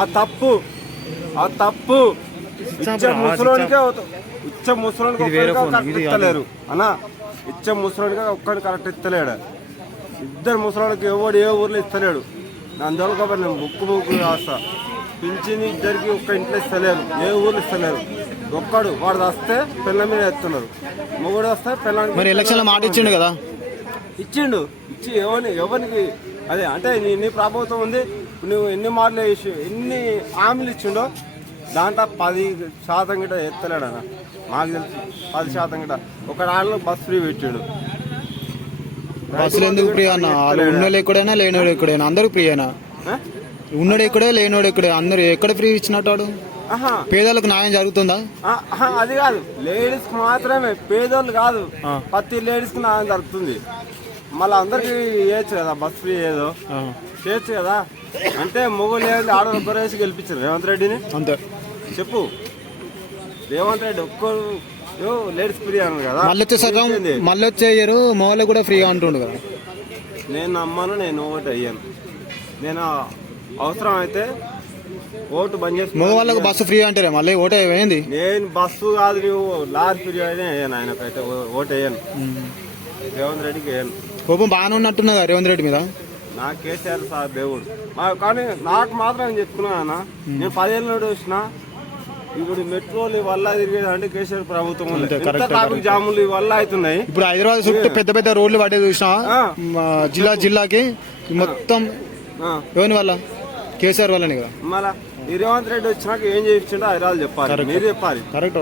ఆ తప్పు ఇచ్చే ముసలోనికే కరెక్ట్ ఇస్తలేరు అన్నా. ఇచ్చే ముసలోనికే ఒక్కడిని కరెక్ట్ ఇస్తలేడు. ఇద్దరు ముసలోనికి ఎవడు ఏ ఊర్లో ఇస్తలేడు. అందువల్ల కాబట్టి నేను బుక్కు రాస్తా. పింఛని ఇద్దరికి ఒక్క ఇంట్లో ఇస్తలేరు, ఏ ఊర్లో ఇస్తలేరు. ఒక్కడు వాడు వస్తే పిల్లల మీద ఎత్తున్నారు, మొగుడు వస్తే పిల్లలకి. ఎలక్షన్ మాట ఇచ్చిండు కదా, ఇచ్చి ఎవరికి అదే అంటే నీ ప్రభుత్వం ఉంది, నువ్వు ఎన్ని మార్లు వేసి ఎన్ని హామీలు ఇచ్చిండో దాంట్లో 10% గిట్ట ఎత్తలేడు అన్న. మాకు తెలుసు 10% గిట్ట. ఒక రాళ్ళు బస్ ఫ్రీ పెట్టాడు. బస్సులు ఎందుకు ఫ్రీ అన్న? వాళ్ళు ఉన్నోళ్ళు ఎక్కడైనా లేనోడు ఎక్కడైనా అందరూ ఫ్రీ అయినా. ఉన్నోడు ఎక్కడే లేనోడు ఎక్కడే అందరూ ఎక్కడ ఫ్రీ ఇచ్చినట్టాడు? పేదలకు న్యాయం జరుగుతుందా? అది కాదు, లేడీస్ కి మాత్రమే, పేదోళ్ళు కాదు. ప్రతి లేడీస్ కి న్యాయం జరుగుతుంది. మళ్ళీ అందరికి చేయొచ్చు కదా బస్ ఫ్రీ, ఏదో చేయొచ్చు కదా. అంటే మొగుడు లేదు ఆడ ఒక్కరేసి గెలిపించారు రేవంత్ రెడ్డిని. అంతే చెప్పు. రేవంత్ రెడ్డి ఒక్కరు లేడీస్ ఫ్రీ అన్నారు కదా. మళ్ళీ వచ్చేయరు మొగలు కూడా ఫ్రీ అంటుండు కదా. నేను నమ్మను, నేను ఓటు అయ్యాను. నేను అవసరం అయితే ఓటు బంద్ చేసి మగ వాళ్ళకు బస్సు ఫ్రీ అంటారే మళ్ళీ ఓటు అయ్యింది. నేను బస్సు కాదు, నువ్వు లారీ ఫ్రీ అయినా వేయను. ఆయనకైతే ఓటు వేయను, రేవంత్ రెడ్డికి వేయను. కోపం బాగానే ఉన్నట్టున్నదా రేవంత్ రెడ్డి మీద? నాకు కేసీఆర్ సార్ దేవుడు. కానీ నాకు మాత్రం నేను చెప్పుకున్నా, నేను 10 ఏళ్ళ నుండి వచ్చిన. ఇప్పుడు మెట్రోలు వల్ల తిరిగేది అంటే కేసీఆర్ ప్రభుత్వం. ట్రాఫిక్ జాములు వల్ల అవుతున్నాయి. ఇప్పుడు హైదరాబాద్ చుట్టూ పెద్ద పెద్ద రోడ్లు పడే చూసినా జిల్లాకి మొత్తం ఎవరి వల్ల? కేసీఆర్ వల్లనే కదా. మళ్ళీ రేవంత్ రెడ్డి వచ్చినాక ఏం చేయించిండో హైదరాబాద్ చెప్పాలి, మీరు చెప్పాలి. కరెక్ట్.